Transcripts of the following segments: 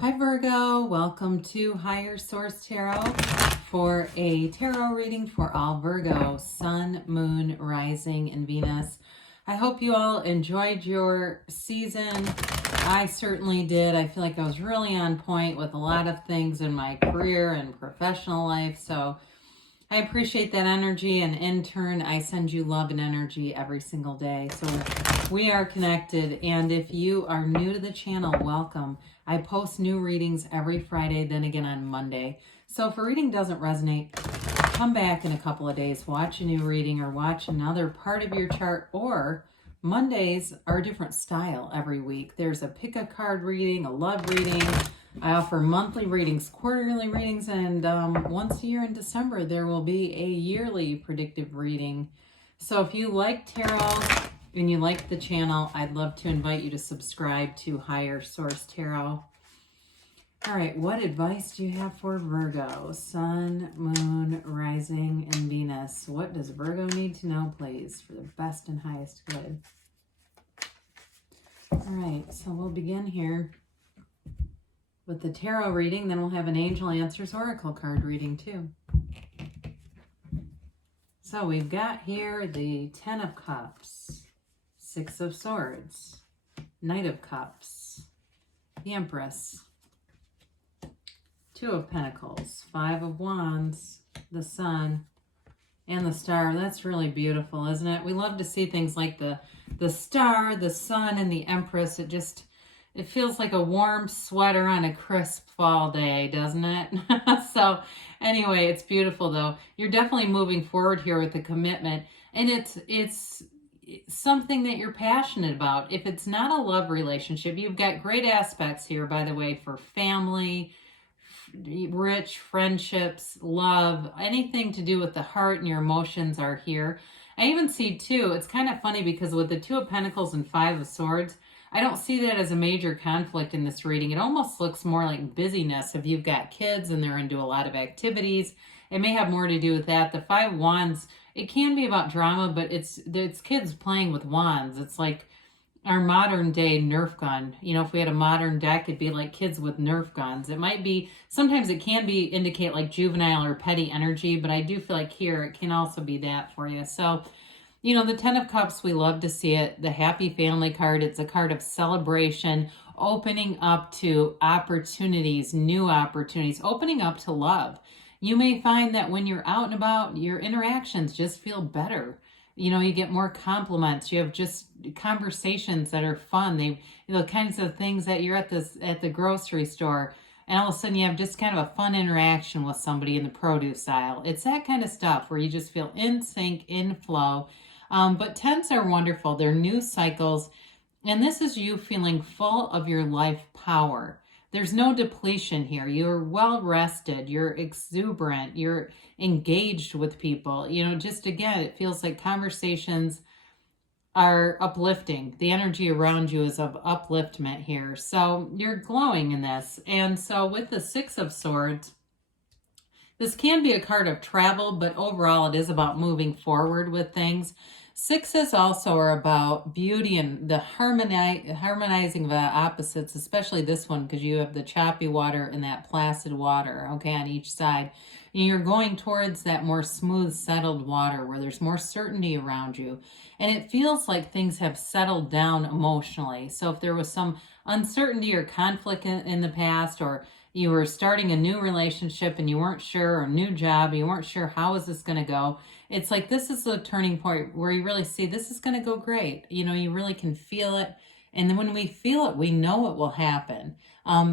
Hi Virgo, welcome to Higher Source Tarot for a tarot reading for all Virgo, Sun, Moon, Rising, and Venus. I hope you all enjoyed your season. I certainly did. I feel like I was really on point with a lot of things in my career and professional life, so I appreciate that energy, and in turn, I send you love and energy every single day. So we are connected, and if you are new to the channel, welcome. I post new readings every Friday, then again on Monday. So if a reading doesn't resonate, come back in a couple of days, watch a new reading or watch another part of your chart, or Mondays are a different style every week. There's a pick a card reading, a love reading. I offer monthly readings, quarterly readings, and once a year in December, there will be a yearly predictive reading. So if you like tarot and you like the channel, I'd love to invite you to subscribe to Higher Source Tarot. All right, what advice do you have for Virgo? Sun, Moon, Rising, and Venus. What does Virgo need to know, please, for the best and highest good? All right, so we'll begin here with the tarot reading, then we'll have an Angel Answers Oracle card reading too. So we've got here the Ten of Cups, Six of Swords, Knight of Cups, the Empress, Two of Pentacles, Five of Wands, the Sun, and the Star. That's really beautiful, isn't it? We love to see things like the Star, the Sun, and the Empress. It feels like a warm sweater on a crisp fall day, doesn't it? So anyway, it's beautiful though. You're definitely moving forward here with a commitment, and it's something that you're passionate about. If it's not a love relationship, you've got great aspects here, by the way, for family, rich friendships, love, anything to do with the heart and your emotions are here. I even see too, it's kind of funny because with the Two of Pentacles and Five of Swords, I don't see that as a major conflict in this reading. It almost looks more like busyness. If you've got kids and they're into a lot of activities, it may have more to do with that. The Five of Wands, it can be about drama, but it's kids playing with wands. It's like our modern day Nerf gun. You know, if we had a modern deck, it'd be like kids with Nerf guns. It might be, sometimes it can be indicate like juvenile or petty energy, but I do feel like here it can also be that for you. So, you know, the Ten of Cups, we love to see it. The Happy Family card, it's a card of celebration, opening up to opportunities, new opportunities, opening up to love. You may find that when you're out and about, your interactions just feel better. You know, you get more compliments. You have just conversations that are fun. The kinds of things that you're at the grocery store, and all of a sudden you have just kind of a fun interaction with somebody in the produce aisle. It's that kind of stuff where you just feel in sync, in flow. But tens are wonderful. They're new cycles. And this is you feeling full of your life power. There's no depletion here. You're well rested. You're exuberant. You're engaged with people. You know, just again, it feels like conversations are uplifting. The energy around you is of upliftment here. So you're glowing in this. And so with the Six of Swords, this can be a card of travel, but overall it is about moving forward with things. Sixes also are about beauty and the harmonizing of the opposites, especially this one, because you have the choppy water and that placid water, okay, on each side. And you're going towards that more smooth, settled water where there's more certainty around you. And it feels like things have settled down emotionally. So if there was some uncertainty or conflict in the past, or you were starting a new relationship and you weren't sure, or a new job, you weren't sure how is this going to go, it's like this is the turning point where you really see this is going to go great. You know, you really can feel it. And then when we feel it, we know it will happen.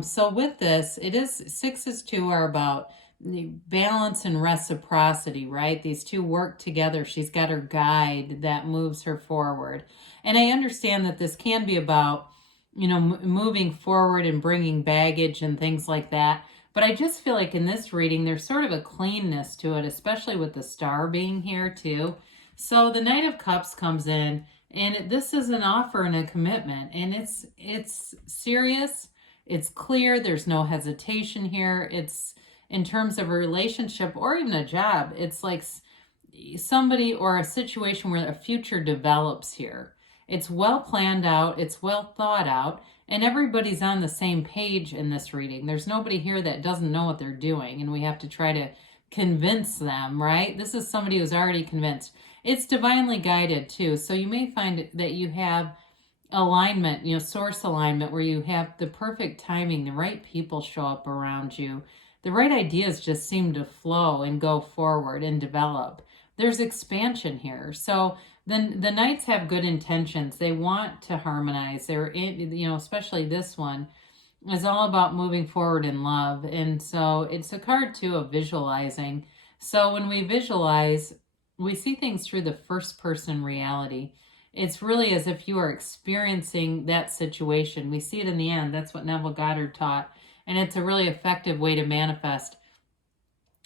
So with this, it is, sixes too are about balance and reciprocity, right? These two work together. She's got her guide that moves her forward. And I understand that this can be about, you know, moving forward and bringing baggage and things like that. But I just feel like in this reading, there's sort of a cleanness to it, especially with the Star being here too. So the Knight of Cups comes in, and this is an offer and a commitment, and it's serious, it's clear, there's no hesitation here. It's in terms of a relationship or even a job, it's like somebody or a situation where a future develops here. It's well planned out, it's well thought out, And everybody's on the same page in this reading. There's nobody here that doesn't know what they're doing, and we have to try to convince them, right? This is somebody who's already convinced. It's divinely guided too. So you may find that you have alignment, source alignment, where you have the perfect timing, the right people show up around you. The right ideas just seem to flow and go forward and develop. There's expansion here. So then the Knights have good intentions. They want to harmonize. They're, especially this one is all about moving forward in love. And so it's a card too of visualizing. So when we visualize, we see things through the first person reality. It's really as if you are experiencing that situation. We see it in the end. That's what Neville Goddard taught. And it's a really effective way to manifest.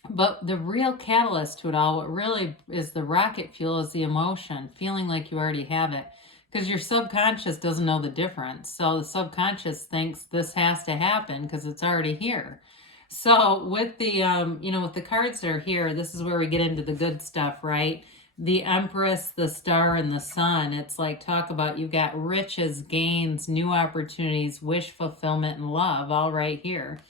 But the real catalyst to it all, what really is the rocket fuel, is the emotion, feeling like you already have it. Because your subconscious doesn't know the difference. So the subconscious thinks this has to happen because it's already here. So with the, with the cards that are here, this is where we get into the good stuff, right? The Empress, the Star, and the Sun. It's like, talk about, you've got riches, gains, new opportunities, wish fulfillment, and love all right here.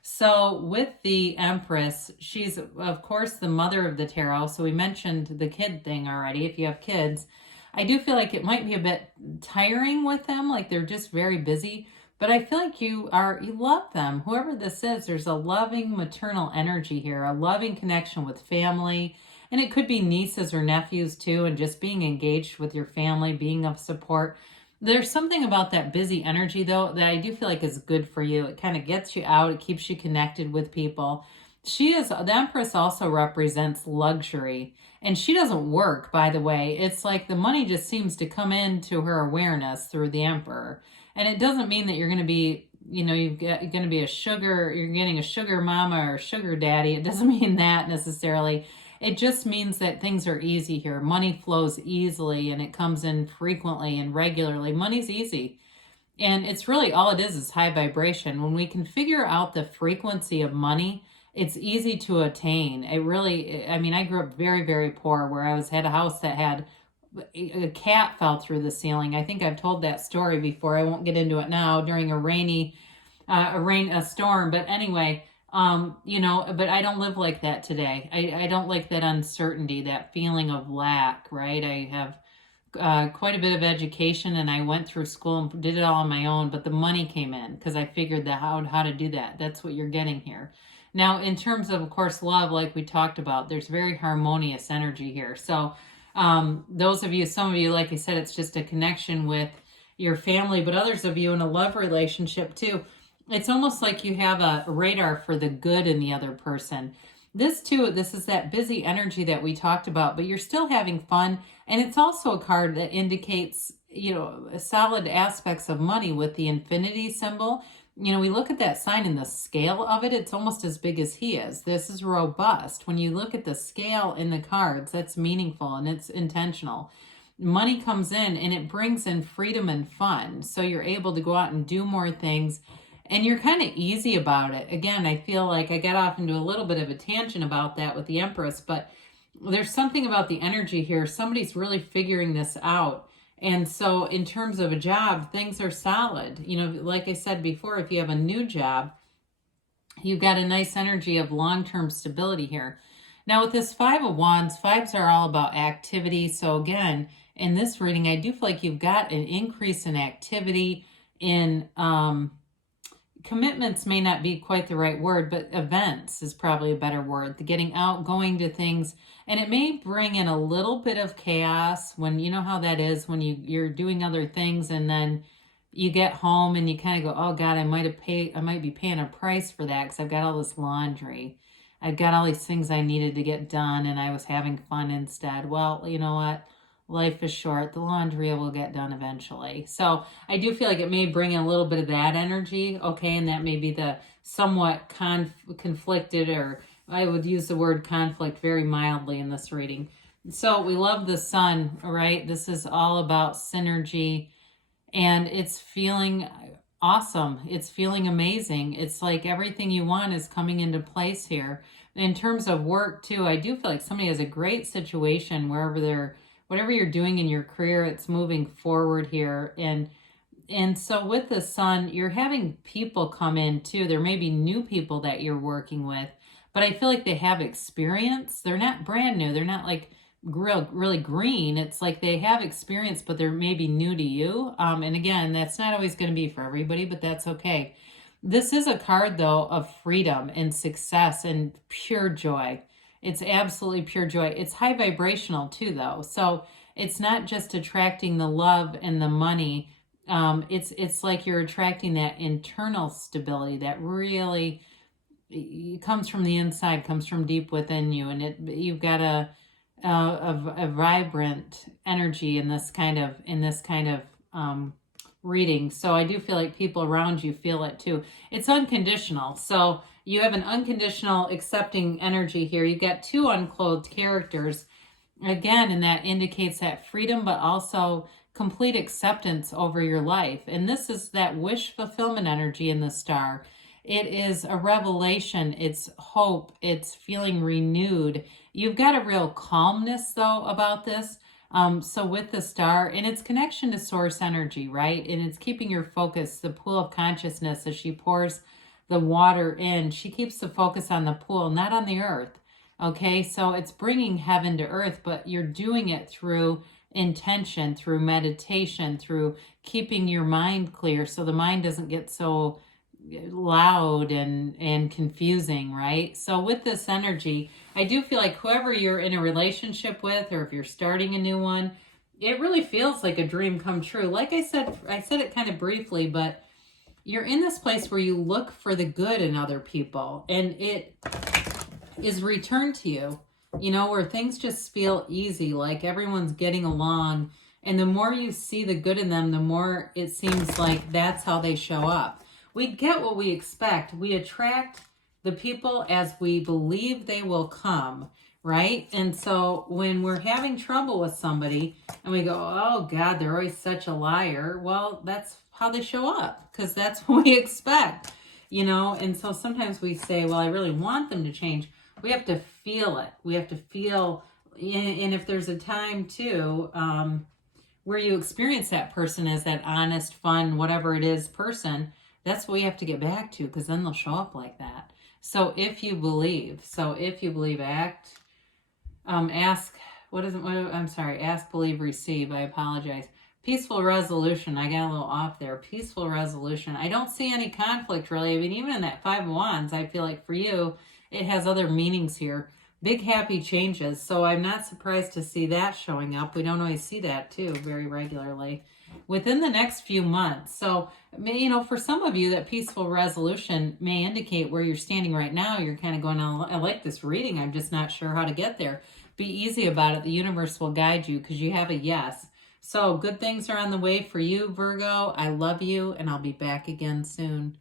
So with the Empress, she's, of course, the mother of the tarot. So we mentioned the kid thing already. If you have kids, I do feel like it might be a bit tiring with them. Like they're just very busy. But I feel like you love them. Whoever this is, there's a loving maternal energy here, a loving connection with family. And it could be nieces or nephews too, and just being engaged with your family, being of support. There's something about that busy energy, though, that I do feel like is good for you. It kind of gets you out. It keeps you connected with people. The Empress also represents luxury. And she doesn't work, by the way. It's like the money just seems to come into her awareness through the Emperor. And it doesn't mean that you're going to be, you're going to be you're getting a sugar mama or sugar daddy. It doesn't mean that necessarily. It just means that things are easy here. Money flows easily and it comes in frequently and regularly. Money's easy. And it's really all it is high vibration. When we can figure out the frequency of money, it's easy to attain. I grew up very, very poor, where I had a house that had a cat fell through the ceiling. I think I've told that story before. I won't get into it now, during a storm. But anyway, but I don't live like that today. I don't like that uncertainty, that feeling of lack, right? I have quite a bit of education, and I went through school and did it all on my own, but the money came in because I figured out how to do that. That's what you're getting here. Now, in terms of course, love, like we talked about, there's very harmonious energy here. So some of you, like I said, it's just a connection with your family, but others of you in a love relationship too. It's almost like you have a radar for the good in the other person. This is that busy energy that we talked about, but you're still having fun. And it's also a card that indicates, solid aspects of money with the infinity symbol. We look at that sign and the scale of it, it's almost as big as he is. This is robust. When you look at the scale in the cards, that's meaningful and it's intentional. Money comes in and it brings in freedom and fun. So you're able to go out and do more things. And you're kind of easy about it. Again, I feel like I got off into a little bit of a tangent about that with the Empress, but there's something about the energy here. Somebody's really figuring this out. And so in terms of a job, things are solid. Like I said before, if you have a new job, you've got a nice energy of long-term stability here. Now with this Five of Wands, fives are all about activity. So again, in this reading, I do feel like you've got an increase in activity in, commitments may not be quite the right word, but events is probably a better word. The getting out, going to things, and it may bring in a little bit of chaos when, you know how that is when you're doing other things and then you get home and you kind of go, oh God, I might be paying a price for that because I've got all this laundry. I've got all these things I needed to get done and I was having fun instead. Well, you know what? Life is short. The laundry will get done eventually. So I do feel like it may bring in a little bit of that energy. Okay. And that may be the somewhat conflicted, or I would use the word conflict very mildly in this reading. So we love the Sun, right? This is all about synergy and it's feeling awesome. It's feeling amazing. It's like everything you want is coming into place here. In terms of work too, I do feel like somebody has a great situation whatever you're doing in your career, it's moving forward here. And And so with the sun, you're having people come in too. There may be new people that you're working with, but I feel like they have experience. They're not brand new. They're not like really green. It's like they have experience, but they're maybe new to you. And again, that's not always going to be for everybody, but that's okay. This is a card, though, of freedom and success and pure joy. It's absolutely pure joy. It's high vibrational, too, though. So it's not just attracting the love and the money. It's like you're attracting that internal stability that really comes from the inside, comes from deep within you. And you've got a vibrant energy in this kind of reading. So I do feel like people around you feel it too. It's unconditional. So you have an unconditional accepting energy here. You got two unclothed characters again, and that indicates that freedom, but also complete acceptance over your life. And this is that wish fulfillment energy in the star. It is a revelation. It's hope. It's feeling renewed. You've got a real calmness, though, about this. So with the star, and its connection to source energy, right? And it's keeping your focus, the pool of consciousness, as she pours the water in. She keeps the focus on the pool, not on the earth. Okay, so it's bringing heaven to earth, but you're doing it through intention, through meditation, through keeping your mind clear so the mind doesn't get so loud and confusing, right? So with this energy, I do feel like whoever you're in a relationship with, or if you're starting a new one, it really feels like a dream come true. Like I said it kind of briefly, but you're in this place where you look for the good in other people, and it is returned to you, where things just feel easy, like everyone's getting along. And the more you see the good in them, the more it seems like that's how they show up. We get what we expect. We attract the people as we believe they will come, right? And so when we're having trouble with somebody and we go, oh God, they're always such a liar. Well, that's how they show up, because that's what we expect, And so sometimes we say, well, I really want them to change. We have to feel it. We have to feel, and if there's a time too, where you experience that person as that honest, fun, whatever it is person, that's what we have to get back to, because then they'll show up like that. So if you believe, act, ask, ask, believe, receive. I apologize. Peaceful resolution. I got a little off there. Peaceful resolution. I don't see any conflict really. I mean, even in that Five of Wands, I feel like for you, it has other meanings here. Big happy changes. So I'm not surprised to see that showing up. We don't always see that too very regularly within the next few months. So, for some of you, that peaceful resolution may indicate where you're standing right now. You're kind of going, oh, I like this reading. I'm just not sure how to get there. Be easy about it. The universe will guide you because you have a yes. So good things are on the way for you, Virgo. I love you, and I'll be back again soon.